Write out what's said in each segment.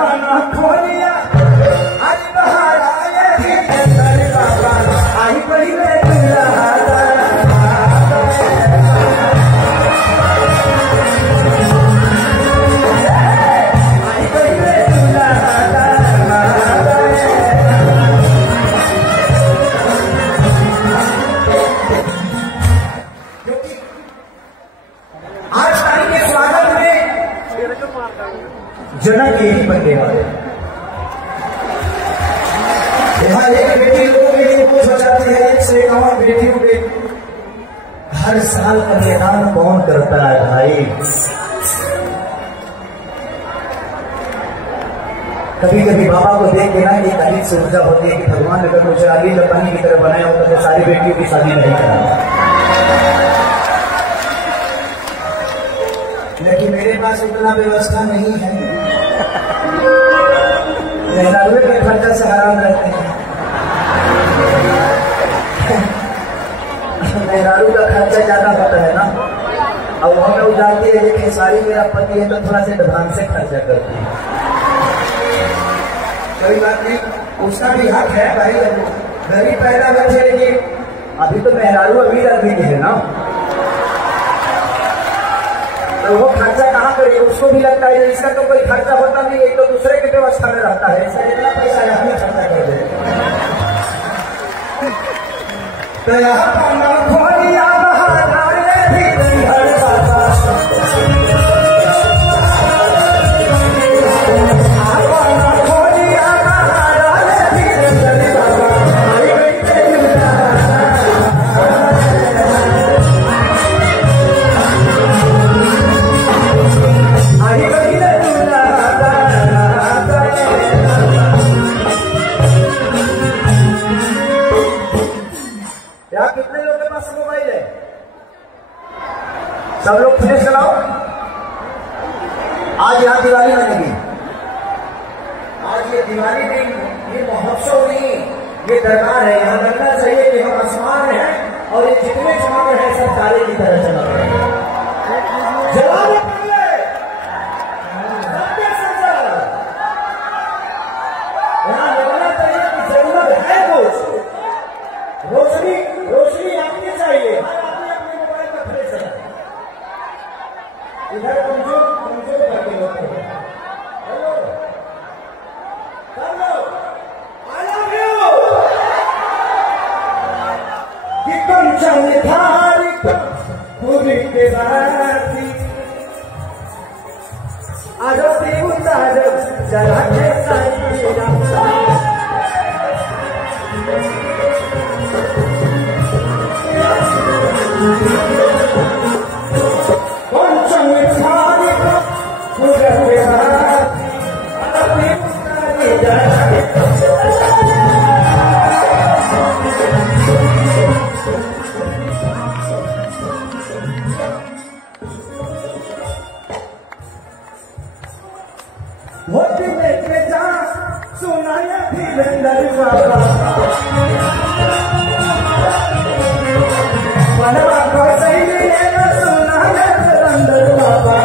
पाना खोलिया आज बाहर आए बाबा आई पहले जनक यही बनने वाले। यहाँ एक बेटी लोग कुछ हो जाती है, एक से एक और बेटी उठे। हर साल कन्यादान कौन करता है भाई? कभी कभी बाबा को देख के ना एक अजीब से ऊर्जा होती है कि भगवान अगर मुझे अली लपानी की तरह बनाया होता तो सारी बेटियों की शादी नहीं कराता। लेकिन मेरे पास इतना व्यवस्था नहीं है। मेहरारू के खर्चा से हराम रहते हैं। मेहरारू का खर्चा ज्यादा होता है ना। अब हमें उजाड़ती है कि सारी मेरा पति है तो थोड़ा से एडवांस से खर्चा करती है। कोई बात नहीं, उसका भी हक है भाई। गरीब पैदा बचे, लेकिन अभी तो मेहरारू अमीर आदमी की है ना, तो वो खर्चा कहाँ करेगी? उसको भी लगता है इसका तो कोई खर्चा होता नहीं है, तो दूसरे की व्यवस्था में रहता है, इसका जितना पैसा है हमें खर्चा कर दे। तो कितने लोगों के पास मोबाइल है? सब लोग फ्लैश चलाओ। आज यहाँ दिवाली मनेगी। आज ये दिवाली नहीं, ये महोत्सव नहीं, ये दरबार है। यहाँ लगना चाहिए कि हम आसमान हैं और ये जितने चमक हैं सब तारे की तरह चमक रहे हैं। जवाब यहाँ लगना चाहिए कि जरूरत है कुछ रोशनी, रोशनी आपकी चाहिए। अपने मोबाइल पर फ्रेश है, इधर कमजोर कमजोर करके होते हैं। Hello hello I love you कि तुम चाहे थारी पूरी के राती आरती उतार जरा के साईं होती लेके जा सुनाया भी लंदर बाबा बनवा को सही लेना सुनाया लंदर बाबा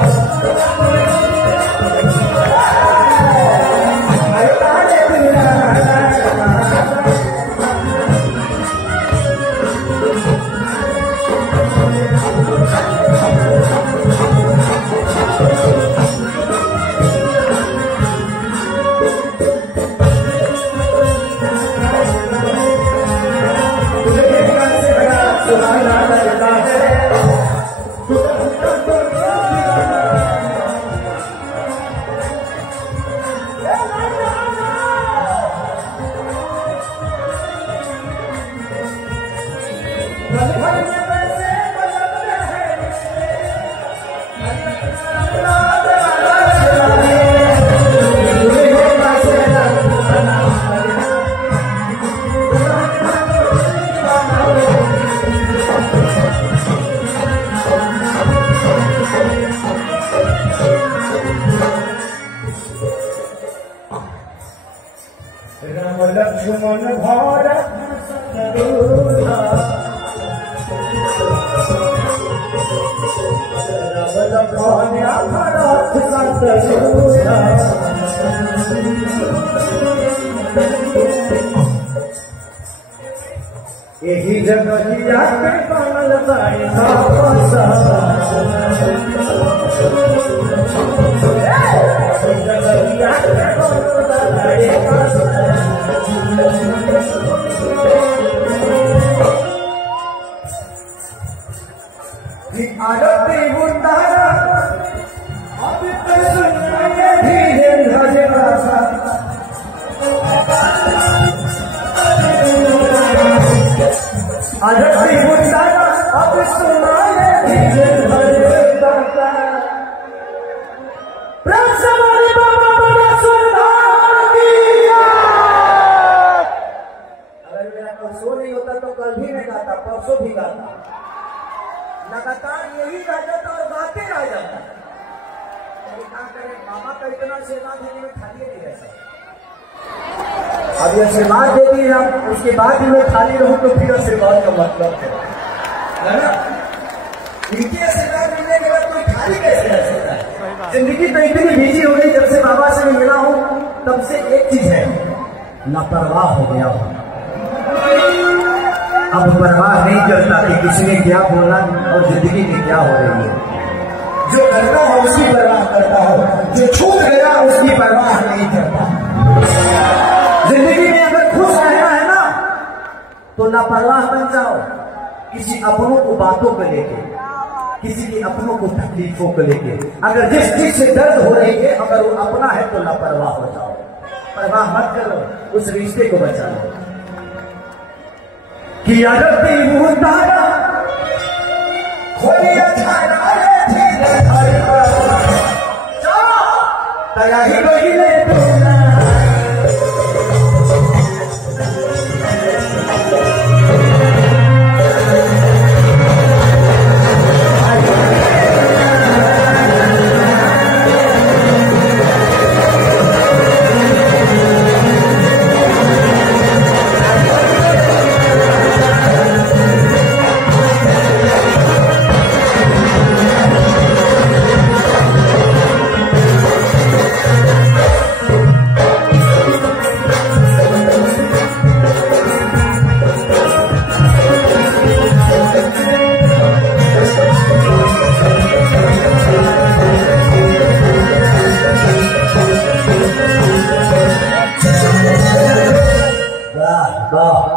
राम लक्ष्मण भारत दूल्हा राम लक्ष्मण भारत दूल्हा यही जगहिया के बनल बाड़ी आरती उतारा अब तो सुनिए धीरे धीरे रासा आरती उतारा अब सुनाए धीरे धीरे रासा प्रसन्न बाबा बड़ा सुधार दिया। अगर मेरा परसों नहीं होता तो कल भी मैं गाता, परसों भी गाता, लगातार यही रह जाता और गाते रह जाता। क्या करें, मामा का इतना आशीर्वाद देने में खाली नहीं रहता। अब ये आशीर्वाद दे दी आप, उसके बाद भी मैं खाली रहूं तो फिर आशीर्वाद का मतलब है ना। इनके आशीर्वाद मिलने के बाद कोई खाली कैसे रह सकता है। जिंदगी तो इतनी बिजी हो गई, जब से बाबा से मैं मिला हूं तब से एक चीज है, लापरवाह हो गया हूं। अब परवाह नहीं करता कि किसी ने क्या बोला और जिंदगी में क्या हो रही है। जो करता है उसकी परवाह करता हो, जो छूट गया उसकी परवाह नहीं करता। जिंदगी में अगर खुश रहना है ना तो लापरवाह बन जाओ, किसी अपनों को बातों को लेके, किसी के अपनों को तकलीफों को लेके। अगर जिस चीज से दर्द हो रही है अगर वो अपना है तो लापरवाह हो जाओ। परवाह मत करो, उस रिश्ते को बचा लो। कि आरती उतारा खोलिया छाया थे तया ही बहिले वाह।